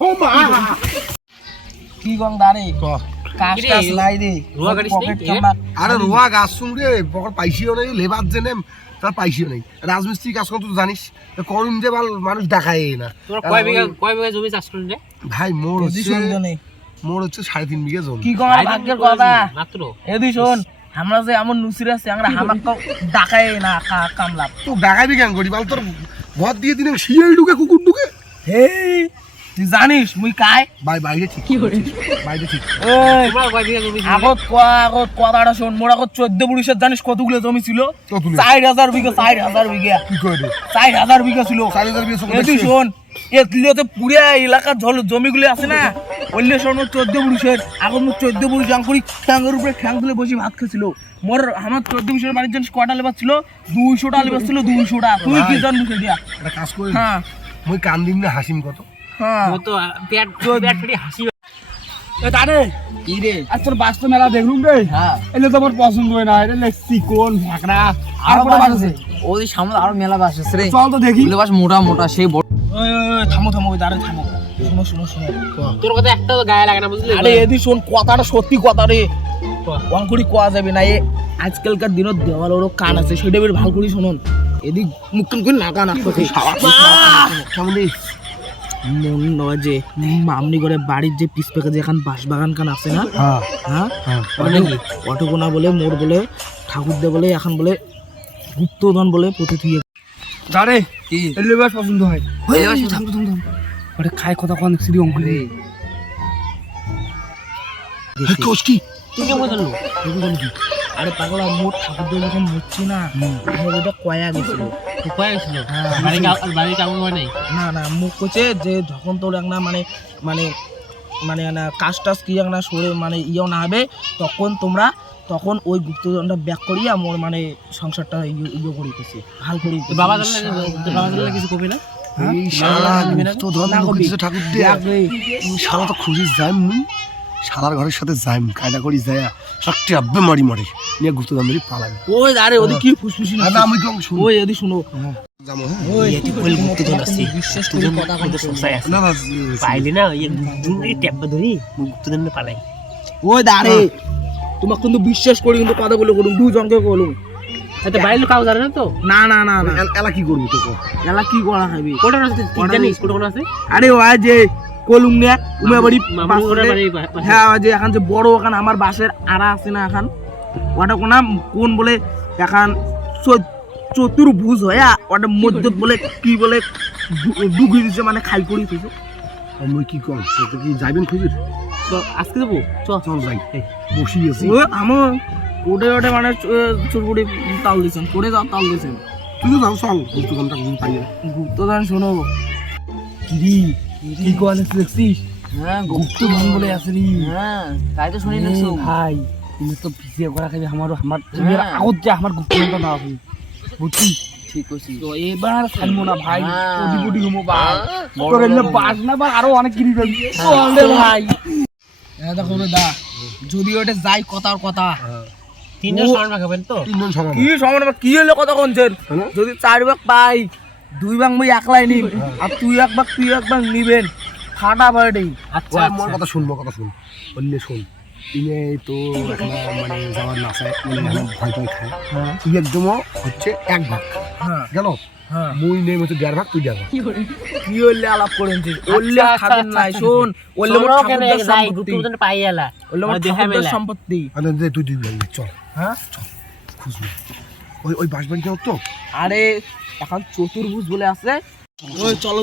ও মা কি গং দাঁড়ে কাজ কাজ নাই রে আরে রোয়া গাছ শুন রে পকর পাইছিও নেই লেবার জেনে তার পাইছিও নেই রাজমিস্ত্রি কাজ করতে তো জানিস করুন যে মানুষ দেখায় না তোর কয় বিঘা জমি চাষ করেন রে ভাই মোর হচ্ছে 3.5 বিঘা জমি কি গং ভাগ্যের কথা মাত্র এদি শোন আমরা যে এমন নুসির আছে আমরা হামাক তো ডাকায় না কামলা তো ডাকাবি কেন করি বল তোর ঘর দিয়ে দিনে শিয়াল ঢুকে কুকুর ঢুকে হে তুই জানিস মুই কাই বাইরে ঠিক কি করিস বাইরে ঠিক এই তোমার কয় বিঘা জমি আগত কথাটা শোন মোর আগত 14 পুরুষের জানিস কতগুলো জমি ছিল 4000 বিঘা 4000 বিঘা কি করে 4000 বিঘা ছিল 4000 বিঘা এই তুই শোন এতলিতে পুরা এলাকার জমিগুলো আছে না অন্য শোন 14 পুরুষের আগত 14 পুরুষ জাঙ্কুরি ঠ্যাঙ্গের উপরে ঠ্যাং তুলে বসে ভাত খেছিল মোর আমার 14 পুরুষের বাড়ির জানিস কয়টা লেবার ছিল 200টা লেবার ছিল 200টা তুই কি জান মুখে দিয়া একটা কাজ করি হ্যাঁ মই কান দিম না হাসিম কত হ্যাঁ ও তো পেট ফেটে হাসি এ দাঁড়ে কি রে আজ তোর বাস্তব মেলা দেখলুম রে হ্যাঁ এলে তো আমার পছন্দ হয় না এটা চিকন ভাকরা আর কোটা বাস আছে ওই সামনে আরো মেলা বাস আছে রে চল তো দেখি ওগুলো বাস মোটা মোটা সেই বড় থামো থামো ওই দাঁড়ে থামো শুনো শুনো শুনো তোর কথা একটা তো গায়ে লাগে না বুঝলি আরে এদি শোন কথাটা সত্যি কথা রে অঙ্কুরি কোয়া যাবে না এ আজকালকার দিনত দেওয়ালেরও কান আছে সেটা বের ভালো করে শুনুন এদিক মুখখান করে নাকা না তোকে কেমন রে মন নয় যে মামনি করে বাড়ির যে পিস পেকে যে এখন বাঁশ বাগান কান আছে না হ্যাঁ হ্যাঁ অটোকোনা বলে মোর বলে ঠাকুর দে বলে এখন বলে গুপ্তধন বলে প্রতি থুয়ে দাঁড়ে কি লেবার পছন্দ হয় লেবার পছন্দ। থাম ওটা খায় কথা কোন সিরি অঙ্কুরি কোচ কি তুই কেমন জানলো আরে পাগলা মোট ঠাকুর দিয়ে যখন মরছি না আমার ওটা কয়া গেছিল তো কয় গেছিল হ্যাঁ। বাড়ি কাগজ হয় নাই না না মুখ করছে যে যখন তোর একটা মানে মানে মানে না কাজ টাজ কি একটা সরে মানে ইয়েও না হবে তখন ওই গুপ্তধনটা ব্যাক করিয়া মোর মানে সংসারটা ইয়ে করি গেছে ভাল করি বাবা জানলে কিছু কবি না এই শালা তো ধর না কিছু ঠাকুর দে শালা তো খুঁজি যাইম মুই শালার ঘরের সাথে যাইম কায়দা করি যায় সত্যি আব্বে মারি মারি নিয়ে গুপ্ত দামেরই পালাম ওই আরে ওদি কি ফুসফুসি না না আমি কম শুন ওই এদি শুনো যাবো ওই এটি কইল গুপ্তধন আছে বিশ্বাস করে কথা কথা সস্তায় আছে না না পাইলে না এই ট্যাপ ধরি গুপ্তধন পালাই ওই দাঁড়ে তোমাকে কিন্তু বিশ্বাস করি কিন্তু কথাগুলো করুন দুজনকে বলুন আচ্ছা বাড়ির লোক কাগজ জানে না তো না না না না এলা কি করবি তোকে এলা কি করা খাবি কোটা আছে তুই জানিস কোটা আছে আরে ওই যে কলুম নে উমে বাড়ি মামুন ওর বাড়ি হ্যাঁ ওই যে এখন যে বড় এখন আমার বাসের আড়া আছে না এখন ওটা কোন বলে এখন চতুর্ভুজ হয়ে ওটা মধ্যত বলে কি বলে ডুগি দিছে মানে খাই করি দিছে আমি কি কম তো কি যাইবেন খুঁজির তো আজকে যাবো চল যাই বসি আছি ও আমার ওটা মানে চুরগুড়ি তাল দিছেন করে যাও তাল দিছেন তুই তো যাও চল গুপ্ত দামটা খুঁজি পাই না গুপ্তদান শোনো কি কি কোয়ালে দেখছিস হ্যাঁ গুপ্তদান বলে আছে রে হ্যাঁ তাই তো শুনি নাকছো ভাই তুমি তো পিছিয়ে করা খাবি আমার হ্যাঁ। আগত যে আমার গুপ্তদানটা দাও বুঝছি ঠিক কইছিস তো এবার খাইমো না ভাই হ্যাঁ। কোটি কোটি ঘুমো ভাই বড় তোর এলে বড়। বাস না বা আরো অনেক কিনি দেবি হ্যাঁ। চল ভাই দেখো রে দা যদি ওটা যাই কথার কথা তিনজন সমান খাবেন তো তিনজন সমান কি সমান কি হলো কথা কোনছেন হ্যাঁ। যদি 4 ভাগ পাই 2 ভাগ মই একলাই নিব আর তুই এক ভাগ নিবেন ফাটাফাটি আচ্ছা মোর কথা শুন অন্য শুন ইনে তো এখন মানে যাওয়ার না চায় মানে ভয় টয় খায় তুই একদম হচ্ছে 1 ভাগ হ্যাঁ গেল হ্যাঁ মুই নেই হচ্ছে 1.5 ভাগ তুই 1.5 ভাগ কি হইলে আলাপ করেছিস ওল্লে খাবেন নাই শোন ওল্লে মোর ঠাকুরদার সম্পত্তি গুপ্তধন পাই এলা ওল্লে মোর ঠাকুরদার সম্পত্তি আরে দে তুই 2 ভাগ চল হ্যাঁ খুঁজবি ওই বাসবাড়ি যাও তো আরে এখন চতুর্ভুজ বলে আছে ওই চলো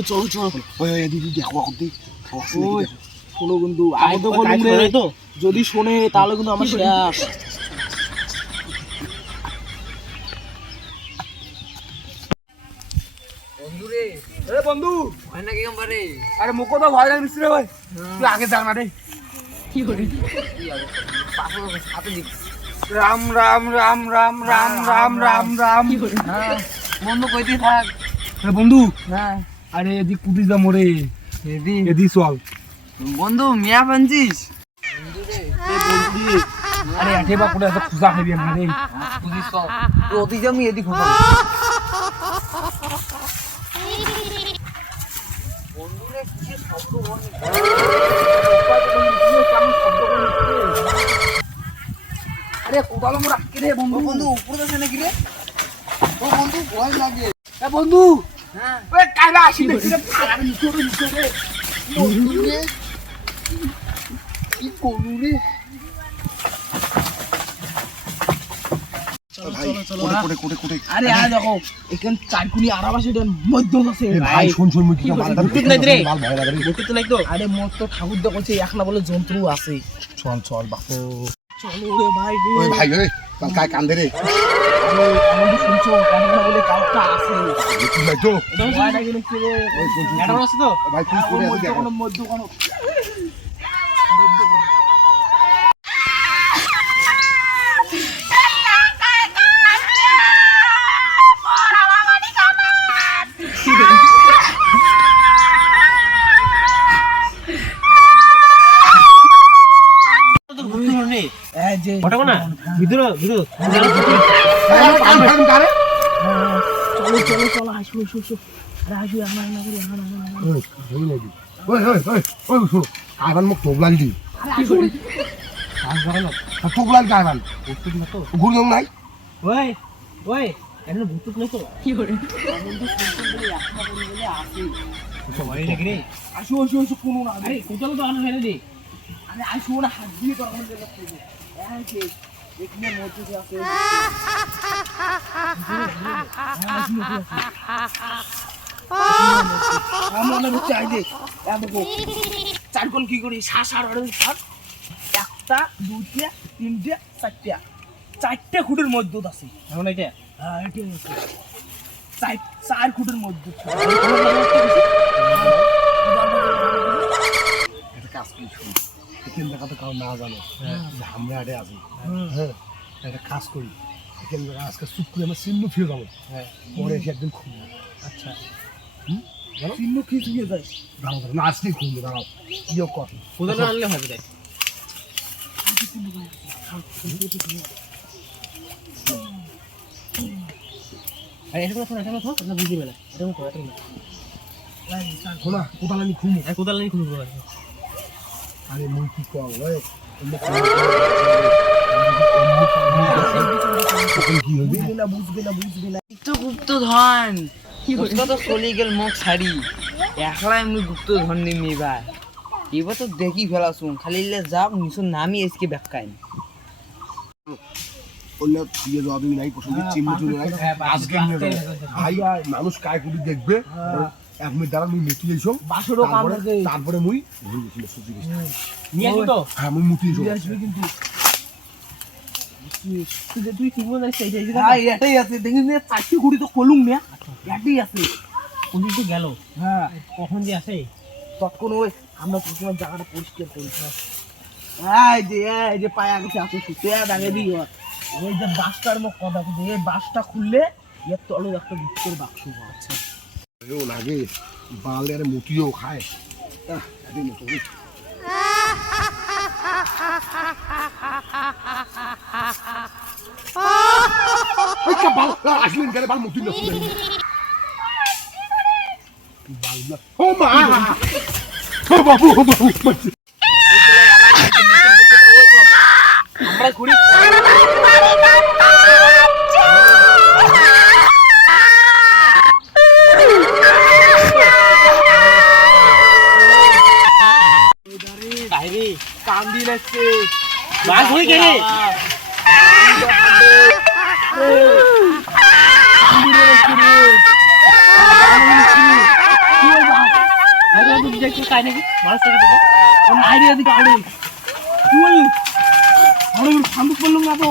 ওই দিদি দেখো দিদি ওই শোনো কিন্তু আমি তো বললাম রে তো যদি শোনে তাহলে কিন্তু আমার শেষ বন্ধু রে এ বন্ধু হয় নাকি কম পারে আরে মুখো তো ভয় লাগছে রে ভাই তুই আগে যা না রে পাশে হাতে দিক রাম রাম রাম রাম রাম রাম রাম রাম হ্যাঁ বন্ধু কইতে থাক এ বন্ধু হ্যাঁ আরে এদি কুদি যা মরে এদি এদি চল বন্ধু মিয়া পাঞ্চিস এ বন্ধু রে আরে আঠে বা কোটা খুঁজা খাবি না রে বুঝিস তো অতি আমি এদি খোকা আরে কোদাল মোর আটকে রে বন্ধু বন্ধু উপরে আছে নাকি রে ও বন্ধু ভয় লাগে এ বন্ধু হ্যাঁ ওই কাইলা আসি দেখি রে পাড়ার নিচে রে কি করু রে কোটে কোটে কোটে আরে আ দেখো এখান চারকুনি আরাবাসের মধ্য আছে ভাই শুন শুন মুই কি মুকুট নাই রে। মাল ভয় লাগে রে। মুকুট তো নাই তো আরে মোর তো ঠাকুর দেখছে এক না বলে যন্ত্র আছে চল চল বাপু চলো রে ভাই রে ওই ভাই রে কাই কান্দে রে আরে আমি শুনছো কেন না বলে কাউটা আছে কি নাই তো ভয় লাগে নাকি রে ওই শুন শুন ম্যাডাম আছে তো ভাই তুই করে আছে দেখো মধ্য কোনো তো ঘুরতে হনে এই যে ফটো না ভিতরে ভিতরে কান ফান কারে চলো চলো চলো আসো আসো আসো আরে আসো আমার না করে আমার ওই ওই লাগি ওই ওই ওই ওই শুন কাইবান মুখ তোবলাল দি কাজ করে না তোবলাল কাইবান ভূত না তো ঘুর যাও নাই ওই ওই এখানে ভূত নাই তো ভয় লাগে রে আসো আসো আসো কোনো না আরে কোথাও তো আনা হয় না রে আরে আসো না হাত দিয়ে তো আমাদের কাছে এই যে এখানে মধ্যে আছে আমরা চাই দে দেখো চারজন কি করি শাসার অর্ডার থাক একটা দুইটা তিনটা চারটা চারটে খুঁটির মধ্যে আছে এখন এটা হ্যাঁ এটা আছে চার খুঁটির মধ্যে এটা কাজ কি শুন এখান দেখা তো কাউ না জানো যে আমরা আড়ে আছি হ্যাঁ একটা কাজ করি এখান থেকে আজকে চুপ করে আমরা চিহ্ন ফিরে যাবো হ্যাঁ পরে এসে একদিন খুলবো আচ্ছা চিহ্ন কি দিয়ে যায় দাঁড়াও দাঁড়াও না আজকেই খুলবো দাঁড়াও ইয়ে কর কোথাও আনলে হবে তাই আরে এটা কথা এটা কথা আপনার বুঝি বেলা এটা কথা এটা শোনা কোথাও আমি খুলবো আর কোদাল নেই খুলবো আরে মুই কি কর ওই কি হবে বুঝবে না তো গুপ্ত ধন ওটা তো চলে গেল মুখ ছাড়ি একলাই আমি গুপ্ত ধন নিমি এবার এবার তো দেখি ফেলাছুন খালি যাও নিশুন নামি এসকে ব্যাখ্যায় বললে দিয়ে দেওয়া তুমি নাই পছন্দের চিহ্ন চলে নাই আজকে নিয়ে যাবো ভাই মানুষ কায় কুটি দেখবে এক মিনিট দাঁড়া মুই মুটি এসো বাসরও কাম লাগে তারপরে মুই ঘুরে গেছিল সুজি গেছি নিয়ে আসবি তো হ্যাঁ মুই মুটি এসো আসবে কিন্তু তুই কি বল যাচ্ছে এই হ্যাঁ এটাই আছে দেখি নে চারটি গুড়ি তো কলুম না এটাই আছে কোন তো গেল হ্যাঁ কখন যে আসে তখন ওই আমরা প্রথমে জায়গাটা পরিষ্কার করি এই যে পায়া গেছে আছে সুতে দাগে দিই ওই যে বাসটার মুখ কথা কিন্তু এই বাসটা খুললে এর তলে একটা ভিতর বাক্স আছে ও লাগে বালে আরে মুটিও খায় এদিন তো ওই কা বাল আসলেন গেলে বাল মুটি না ও মা ও বাবু আমরা ঘুরি বাইরে কান্দি লাগছে বাস হয়ে গেলে তাই নাকি মানুষ থেকে দেবে আইডিয়া দিকে আইডিয়া তুই আরে সান্দুক বললাম না তো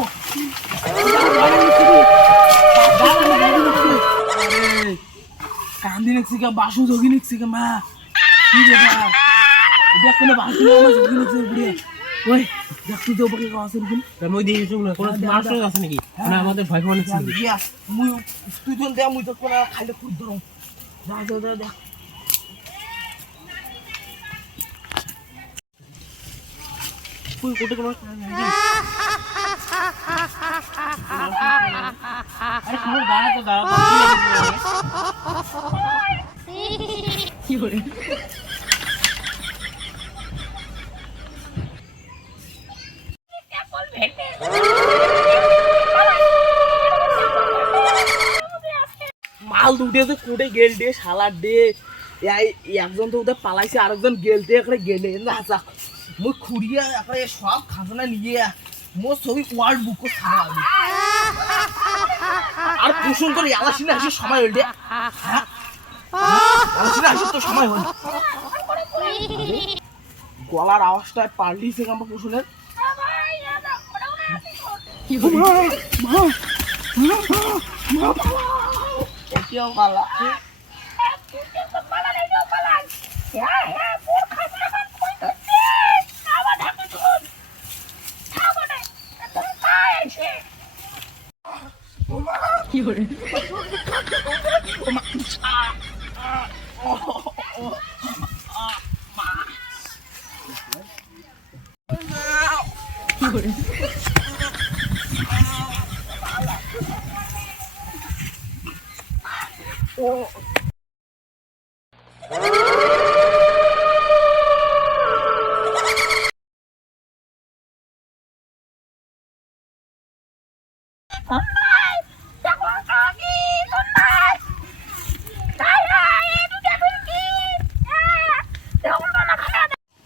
কান্দি নাকছি কা বাসু যোগী নাকছি কা মা কি ব্যাপার দেখ কোনো বাসু না যোগী নাকছে উপরে ওই দেখ তুই তো উপরে কাছে রকম মই দিয়ে দিছো না কোনো মানুষ আছে নাকি মানে আমাদের ভয় পাওয়া নিচ্ছে মুই তুই তো দে মুই তো কোনা খাইলে খুদ ধরো যা যা যা দেখ তুই কোটে কোনো আরে খবর দাঁড়া তো দাঁড়া পাল দুটেছে কোটে গেল দে শালার দে একজন তো ওদের পালাইছে আরেকজন গেলতে একটা গেলে হাসা মুই খুঁড়িয়া একটা সব খাজনা নিয়ে মোর ছবি ওয়ার্ল্ড বুক ছাড়া আর কুসুম করে আলাসিনে আসে সময় হল দে আলাসিনে আসে তো সময় হল গলার আওয়াজটা পাল্টিছে কাম্পা কুসুমের কেউ পালা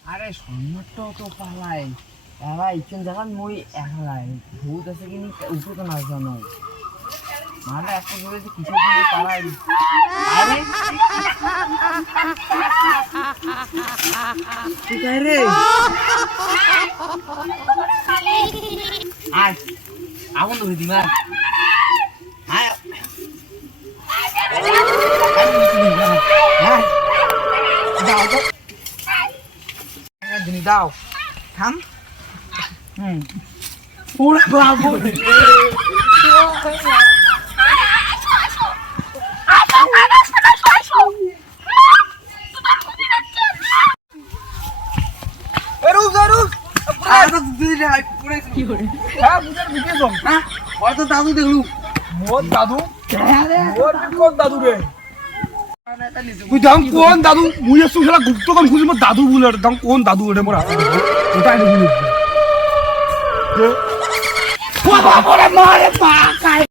আরে সম্রাটটাও তো পালাই এরা ইচ্ছেন জায়গায় মই একলাই ভূত আছে কিনি উপরে তো না জানো মারা একটা ধরে যে কিছু কিছু পালাই আরে ঠিক আছে রে আয় আগুন ধরে দিমা আয় দিনি দাও থাম ওরে বাবু দাদু দেখলু মোর দাদু মোর কোন দাদু রে তুই দাম কোন দাদু মুই এসু খেলা গুপ্ত কাম খুঁজি মোর দাদু বলে দাম কোন দাদু ওটা মোর ওটাই বলি বাবা করে মারে পা